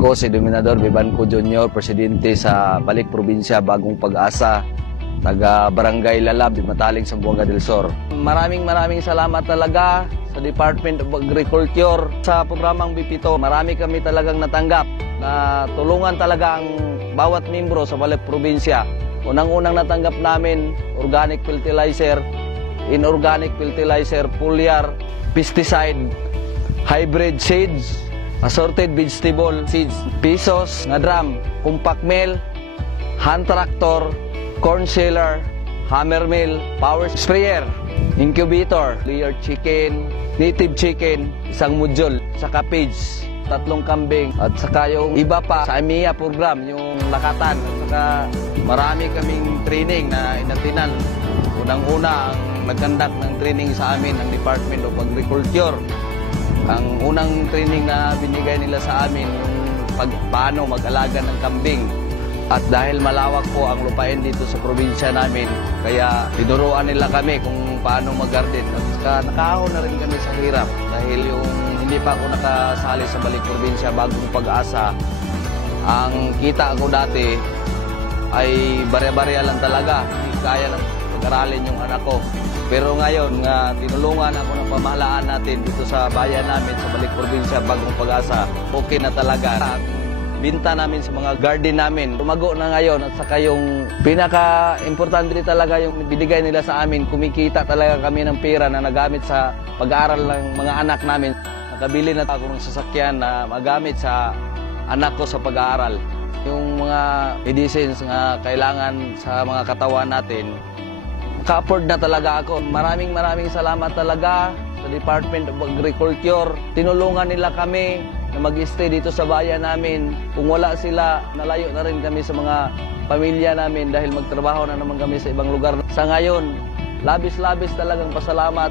Ako si Dominador Vivanco Jr., presidente sa Balik Probinsya Bagong Pag-asa, taga Barangay Lalab, Mataling, Zamboanga del Sur. Maraming salamat talaga sa Department of Agriculture sa programang BPITO. Marami kami talagang natanggap na tulungan talaga ang bawat membro sa Balik Probinsya. Unang-unang natanggap namin, organic fertilizer, inorganic fertilizer, foliar, pesticide, hybrid seeds, assorted vegetable seeds, pisos na drum, compact mill, hand tractor, corn sheller, hammer mill, power sprayer, incubator, layer chicken, native chicken, isang module, saka pigs, 3 kambing, at saka yung iba pa sa AMIA program, yung lakatan, at saka marami kaming training na inatinan. Unang-una ang nagkandak ng training sa amin ng Department of Agriculture. Ang unang training na binigay nila sa amin yung paano mag-alaga ng kambing. At dahil malawak po ang lupain dito sa probinsya namin, kaya tinuruan nila kami kung paano mag-garden. At saka nakahon na rin kami sa hirap dahil yung hindi pa ako nakasali sa Balik Probinsya Bagong Pag-asa, ang kita ko dati ay barya-barya lang talaga. Hindi kaya lang pag-aralin yung anak ko. Pero ngayon, tinulungan ako ng pamahalaan natin dito sa bayan namin, sa Balik Probinsya Bagong Pag-asa, okay na talaga. Binta namin sa mga garden namin, tumago na ngayon, at saka yung pinaka-importante talaga yung binigay nila sa amin, kumikita talaga kami ng pera na nagamit sa pag-aaral ng mga anak namin. Nakabili na ako ng sasakyan na magamit sa anak ko sa pag-aaral. Yung mga medicines na kailangan sa mga katawan natin, ka-afford na talaga ako. Maraming salamat talaga sa Department of Agriculture. Tinulungan nila kami na mag-stay dito sa bayan namin. Kung wala sila, nalayo na rin kami sa mga pamilya namin dahil magtrabaho na naman kami sa ibang lugar. Sa ngayon, labis talagang pasalamat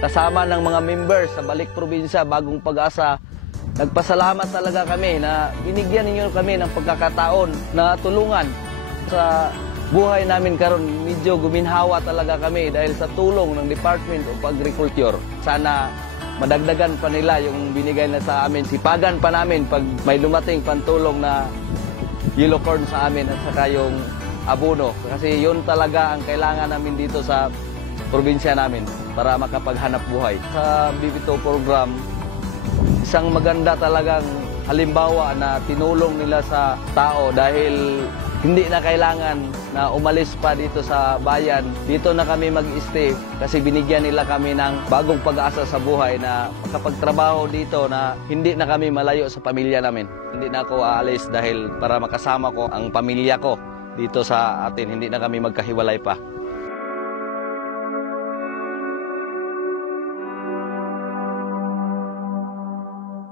kasama ng mga members sa Balik Probinsya Bagong Pag-asa. Nagpasalamat talaga kami na binigyan ninyo kami ng pagkakataon na tulungan sa buhay namin karon. Medyo guminhawa talaga kami dahil sa tulong ng Department of Agriculture. Sana madagdagan pa nila yung binigay na sa amin. Sipagan pa namin pag may dumating pantulong na yellow corn sa amin at saka yung abono. Kasi yun talaga ang kailangan namin dito sa probinsya namin para makapaghanap buhay. Sa BPITO program, isang maganda talagang halimbawa na tinulong nila sa tao dahil hindi na kailangan na umalis pa dito sa bayan. Dito na kami mag-stay kasi binigyan nila kami ng bagong pag-asa sa buhay na makapagtrabaho dito na hindi na kami malayo sa pamilya namin. Hindi na ako aalis dahil para makasama ko ang pamilya ko dito sa atin. Hindi na kami magkahiwalay pa.